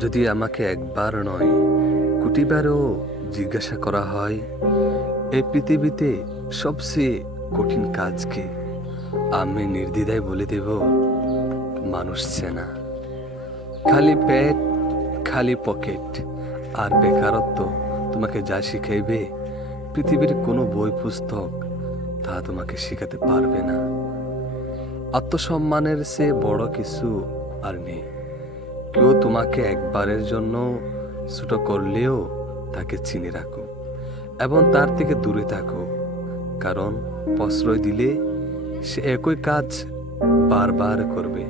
যদি আমাকে একবার নয় কোটিবারও জিজ্ঞাসা করা হয় এই পৃথিবীতে সবচেয়ে কঠিন কাজ কি, আমি নির্দ্বিধায় বলে দেব মানুষ চেনা। খালি পেট, খালি পকেট আর বেকারত্ব তোমাকে যা শিখাইবে পৃথিবীর কোনো বই পুস্তক তা তোমাকে শেখাতে পারবে না। আত্মসম্মানের চেয়ে বড় কিছু আর নেই। কেউ তোমাকে একবারের জন্য ছোট করলেও তাকে চিনে রাখো এবং তার থেকে দূরে থাকো, কারণ প্রশ্রয় দিলে সে একই কাজ বারবার করবে।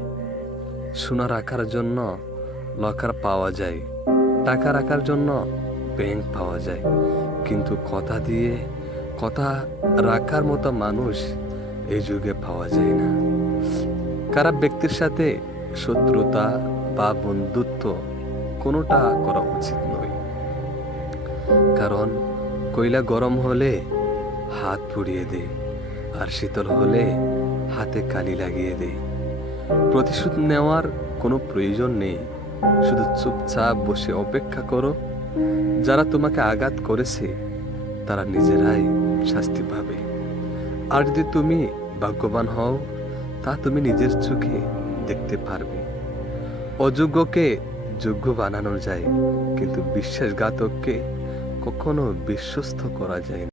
সোনা রাখার জন্য লকার পাওয়া যায়, টাকা রাখার জন্য ব্যাংক পাওয়া যায়, কিন্তু কথা রাখার মতো মানুষ এই যুগে পাওয়া যায় না। খারাপ ব্যক্তির সাথে শত্রুতা বা বন্ধুত্ব কোনোটা করা উচিত নয়, কারণ কয়লা গরম হলে হাত পুড়িয়ে দেয় আর শীতল হলে হাতে কালি লাগিয়ে দেয়। প্রতিশোধ নেওয়ার কোনো প্রয়োজন নেই, শুধু চুপচাপ বসে অপেক্ষা করো। যারা তোমাকে আঘাত করেছে তারা নিজেরাই শাস্তি পাবে। আর যদি তুমি ভাগ্যবান হও তা তুমি নিজের চোখে দেখতে পারবে। অযোগ্যকে যোগ্য বানানো যায়, কিন্তু বিশ্বাসঘাতককে কখনো বিশ্বস্ত করা যায় না।